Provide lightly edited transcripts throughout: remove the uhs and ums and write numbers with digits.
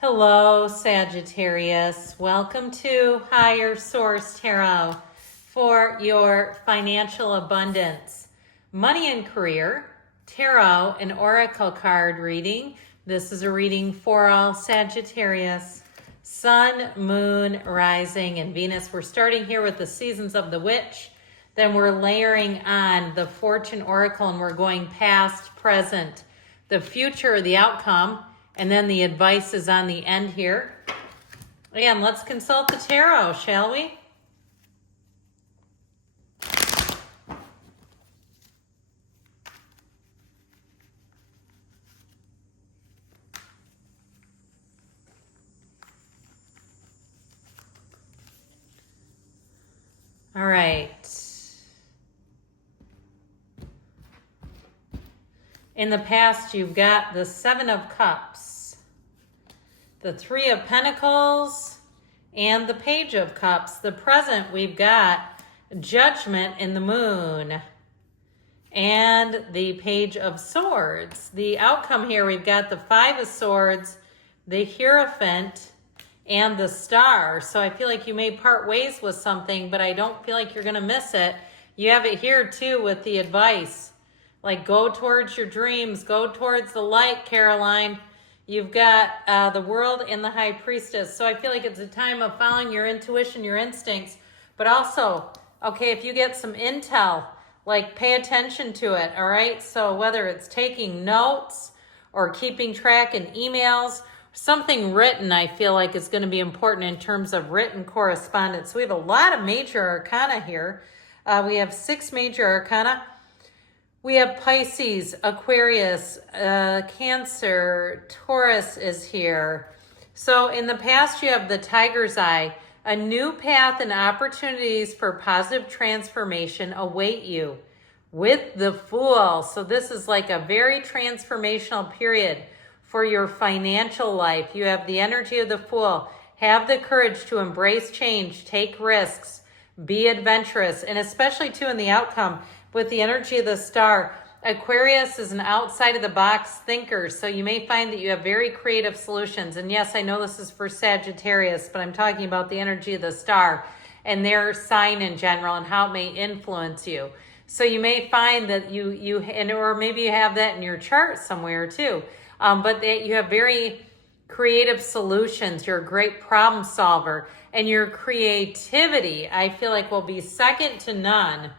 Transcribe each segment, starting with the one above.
Hello, Sagittarius. Welcome to Higher Source Tarot for your financial abundance, money and career, tarot, and oracle card reading. This is a reading for all Sagittarius, Sun, Moon, Rising, and Venus. We're starting here with the Seasons of the Witch. Then we're layering on the Fortune Oracle, and we're going past, present, the future, the outcome, and then the advice is on the end here. And let's consult the tarot, shall we? All right. In the past, you've got the Seven of Cups, the Three of Pentacles, and the Page of Cups. The present, we've got Judgment in the Moon and the Page of Swords. The outcome here, we've got the Five of Swords, the Hierophant, and the Star. So I feel like you may part ways with something, but I don't feel like you're going to miss it. You have it here too with the advice. Like, go towards your dreams, go towards the light, Caroline. You've got the World and the High Priestess. So I feel like it's a time of following your intuition, your instincts. But also, okay, if you get some intel, like, pay attention to it, all right? So whether it's taking notes or keeping track in emails, something written, I feel like is going to be important in terms of written correspondence. So we have a lot of major arcana here. We have 6 major arcana. We have Pisces, Aquarius, Cancer, Taurus is here. So in the past, you have the Tiger's Eye. A new path and opportunities for positive transformation await you with the Fool. So this is like a very transformational period for your financial life. You have the energy of the Fool. Have the courage to embrace change, take risks, be adventurous, and especially too in the outcome, with the energy of the Star. Aquarius is an outside of the box thinker, so you may find that you have very creative solutions. And yes, I know this is for Sagittarius, but I'm talking about the energy of the Star and their sign in general and how it may influence you. So you may find that or maybe you have that in your chart somewhere too, but that you have very creative solutions. You're a great problem solver, and your creativity, I feel like, will be second to none.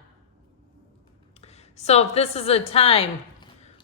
So if this is a time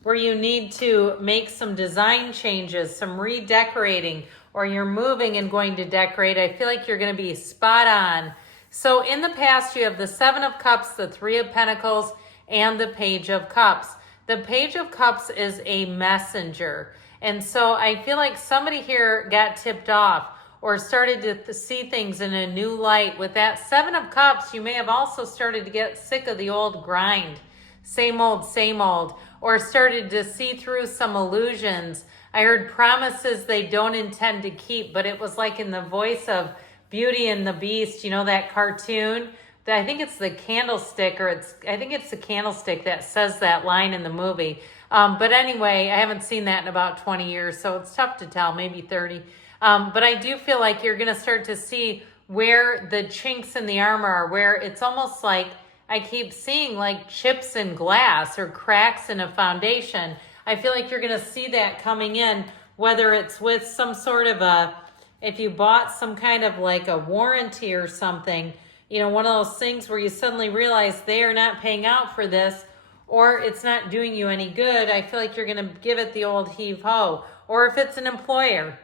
where you need to make some design changes, some redecorating, or you're moving and going to decorate, I feel like you're going to be spot on. So in the past, you have the Seven of Cups, the Three of Pentacles, and the Page of Cups. The Page of Cups is a messenger. And so I feel like somebody here got tipped off or started to see things in a new light. With that Seven of Cups, you may have also started to get sick of the old grind. Same old, or started to see through some illusions. I heard promises they don't intend to keep, but it was like in the voice of Beauty and the Beast, you know, that cartoon. I think it's the candlestick, I think it's the candlestick that says that line in the movie. But anyway, I haven't seen that in about 20 years, so it's tough to tell, maybe 30. But I do feel like you're going to start to see where the chinks in the armor are, where it's almost like I keep seeing like chips in glass or cracks in a foundation. I feel like you're going to see that coming in, whether it's with some sort of if you bought some kind of like a warranty or something, you know, one of those things where you suddenly realize they are not paying out for this, or it's not doing you any good. I feel like you're going to give it the old heave-ho. Or if it's an employer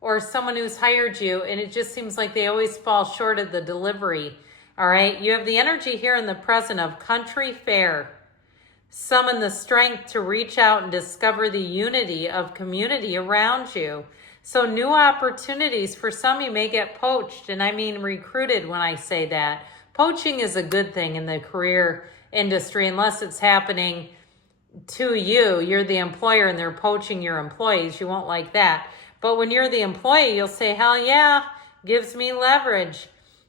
or someone who's hired you and it just seems like they always fall short of the delivery. All right, you have the energy here in the present of country fair. Summon the strength to reach out and discover the unity of community around you. So new opportunities. For some, you may get poached, and I mean recruited when I say that. Poaching is a good thing in the career industry unless it's happening to you. You're the employer and they're poaching your employees. You won't like that. But when you're the employee, you'll say, hell yeah, gives me leverage.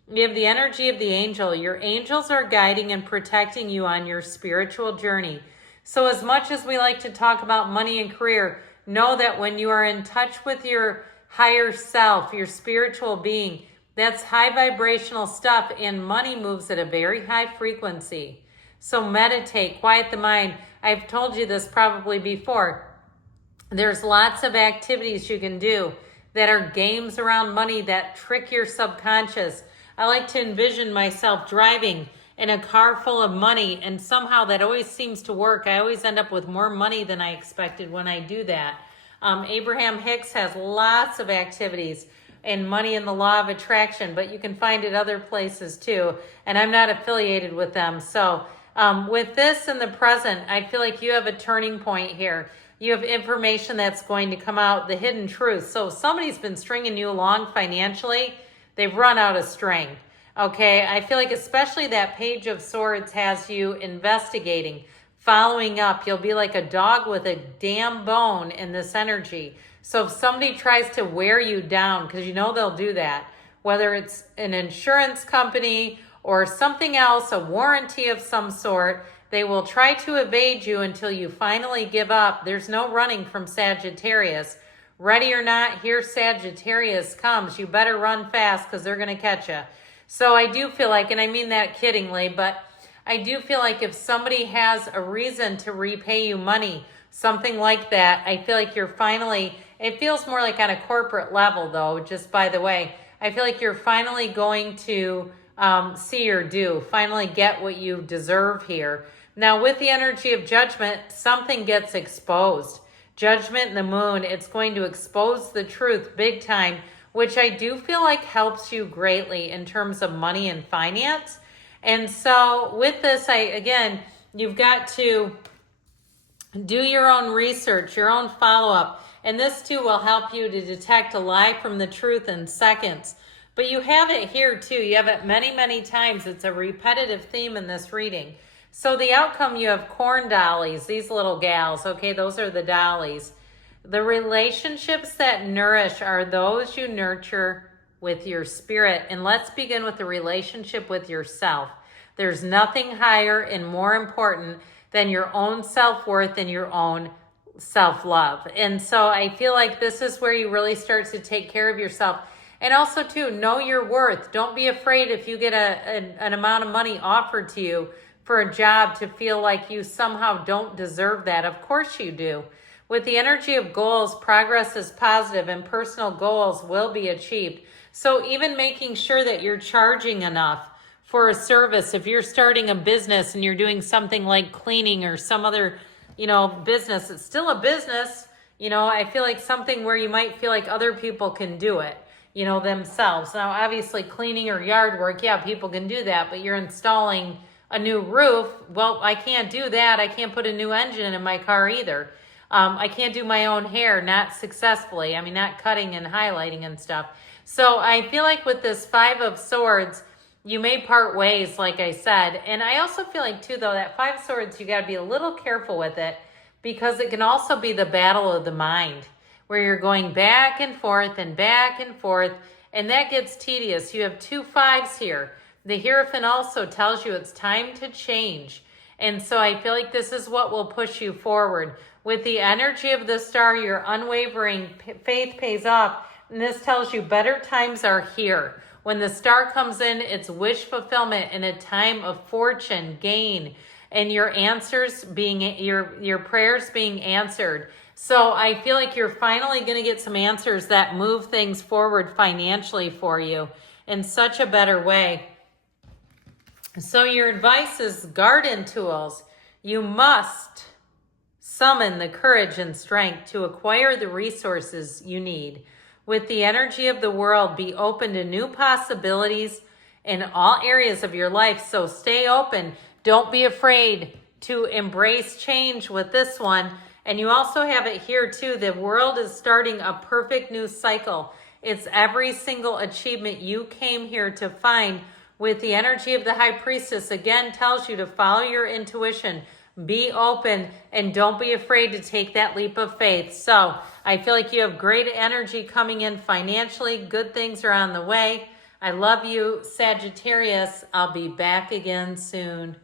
You have the energy of the angel. Your angels are guiding and protecting you on your spiritual journey. So as much as we like to talk about money and career, know that when you are in touch with your higher self, your spiritual being. That's high vibrational stuff, and money moves at a very high frequency. So meditate, quiet the mind. I've told you this probably before. There's lots of activities you can do that are games around money that trick your subconscious. I like to envision myself driving in a car full of money, and somehow that always seems to work. I always end up with more money than I expected when I do that. Abraham Hicks has lots of activities in Money and the Law of Attraction, but you can find it other places too, and I'm not affiliated with them. So with this in the present, I feel like you have a turning point here. You have information that's going to come out, the hidden truth. So if somebody's been stringing you along financially, they've run out of string. Okay, I feel like especially that Page of Swords has you investigating, following up. You'll be like a dog with a damn bone in this energy. So if somebody tries to wear you down, because you know they'll do that, whether it's an insurance company or something else, a warranty of some sort, they will try to evade you until you finally give up. There's no running from Sagittarius. Ready or not, here Sagittarius comes. You better run fast because they're going to catch you. So I do feel like, and I mean that kiddingly, but I do feel like if somebody has a reason to repay you money, something like that, I feel like you're finally, it feels more like on a corporate level though, just by the way, I feel like you're finally going to see your due, finally get what you deserve here. Now with the energy of judgment, something gets exposed. Judgment and the moon, it's going to expose the truth big time, which I do feel like helps you greatly in terms of money and finance. And so with this, again, you've got to do your own research, your own follow-up. And this too will help you to detect a lie from the truth in seconds. But you have it here too. You have it many, many times. It's a repetitive theme in this reading. So the outcome, you have corn dollies, these little gals. Okay, those are the dollies. The relationships that nourish are those you nurture with your spirit. And let's begin with the relationship with yourself. There's nothing higher and more important than your own self-worth and your own self-love. And so I feel like this is where you really start to take care of yourself. And also too, know your worth. Don't be afraid if you get an amount of money offered to you for a job to feel like you somehow don't deserve that. Of course you do. With the energy of goals, progress is positive and personal goals will be achieved. So even making sure that you're charging enough for a service, if you're starting a business and you're doing something like cleaning or some other, business, it's still a business. I feel like something where you might feel like other people can do it, themselves. Now, obviously cleaning or yard work, yeah, people can do that, but you're installing a new roof. Well, I can't do that. I can't put a new engine in my car either. I can't do my own hair, not successfully. I mean, not cutting and highlighting and stuff. So I feel like with this Five of Swords, you may part ways, like I said. And I also feel like, too, though, that Five of Swords, you got to be a little careful with it because it can also be the battle of the mind where you're going back and forth, and that gets tedious. You have two fives here. The Hierophant also tells you it's time to change. And so I feel like this is what will push you forward. With the energy of the star, your unwavering faith pays off. And this tells you better times are here. When the star comes in, it's wish fulfillment in a time of fortune, gain, and your answers being, your prayers being answered. So I feel like you're finally going to get some answers that move things forward financially for you in such a better way. So your advice is garden tools. You must summon the courage and strength to acquire the resources you need. With the energy of the world, be open to new possibilities in all areas of your life. So stay open. Don't be afraid to embrace change with this one. And you also have it here too. The world is starting a perfect new cycle. It's every single achievement you came here to find. With the energy of the High Priestess, again, tells you to follow your intuition, be open, and don't be afraid to take that leap of faith. So I feel like you have great energy coming in financially. Good things are on the way. I love you, Sagittarius. I'll be back again soon.